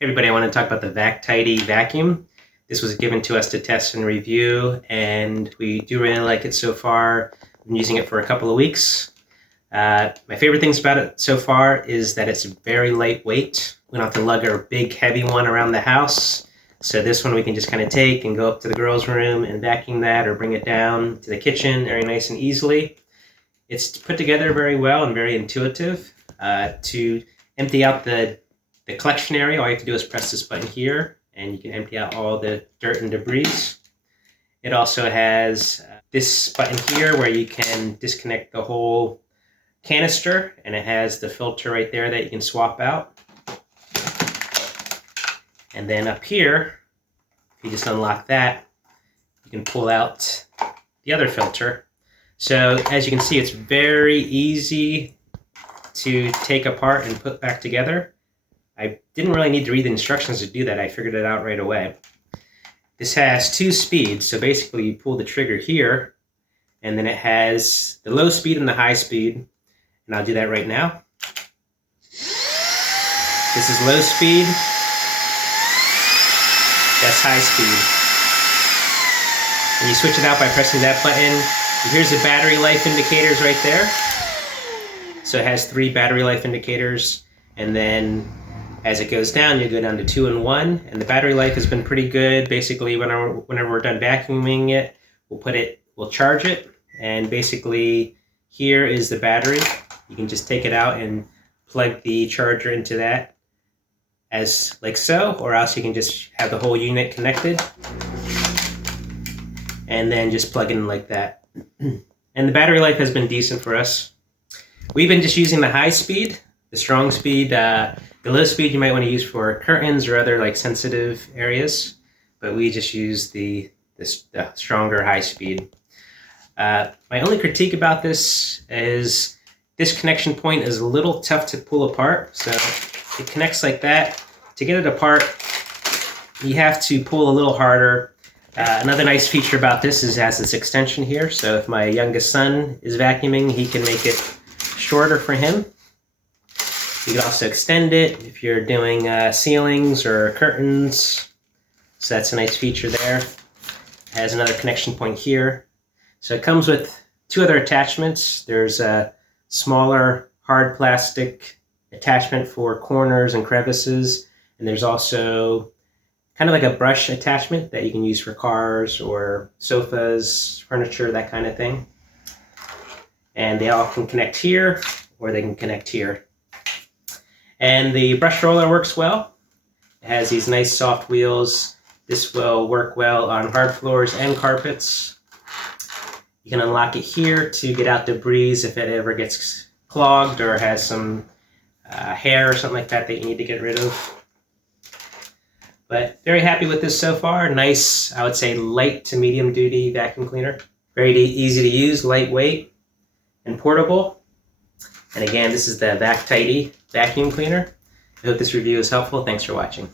Hey everybody, I want to talk about the Vactidy Vacuum. This was given to us to test and review, and we do really like it so far. I've been using it for a couple of weeks. My favorite things about it so far is that it's very lightweight. We don't have to lug our big heavy one around the house. So this one we can just kind of take and go up to the girls' room and vacuum that, or bring it down to the kitchen very nice and easily. It's put together very well and very intuitive. To empty out the collection area, all you have to do is press this button here and you can empty out all the dirt and debris. It also has this button here where you can disconnect the whole canister, and it has the filter right there that you can swap out. And then up here, if you just unlock that, you can pull out the other filter. So as you can see, it's very easy to take apart and put back together. I didn't really need to read the instructions to do that. I figured it out right away. This has 2 speeds, so basically you pull the trigger here, and then it has the low speed and the high speed, and I'll do that right now. This is low speed, that's high speed. And you switch it out by pressing that button. Here's the battery life indicators right there. So it has 3 battery life indicators, and then as it goes down, you go down to 2 and 1, and the battery life has been pretty good. Basically, whenever we're done vacuuming it, we'll charge it, and basically here is the battery. You can just take it out and plug the charger into that, as like so, or else you can just have the whole unit connected, and then just plug in like that. And the battery life has been decent for us. We've been just using the high speed, the strong speed. The low speed you might want to use for curtains or other like sensitive areas, but we just use the stronger high speed. My only critique about this is this connection point is a little tough to pull apart. So it connects like that. To get it apart, you have to pull a little harder. Another nice feature about this is it has this extension here. So if my youngest son is vacuuming, he can make it shorter for him. You can also extend it if you're doing ceilings or curtains. So that's a nice feature there. It has another connection point here. So it comes with 2 other attachments. There's a smaller hard plastic attachment for corners and crevices. And there's also kind of like a brush attachment that you can use for cars or sofas, furniture, that kind of thing. And they all can connect here, or they can connect here. And the brush roller works well. It has these nice soft wheels. This will work well on hard floors and carpets. You can unlock it here to get out debris if it ever gets clogged or has some hair or something like that that you need to get rid of. But very happy with this so far. Nice, I would say, light to medium duty vacuum cleaner. Very easy to use, lightweight, and portable. And again, this is the Vactidy vacuum cleaner. I hope this review is helpful. Thanks for watching.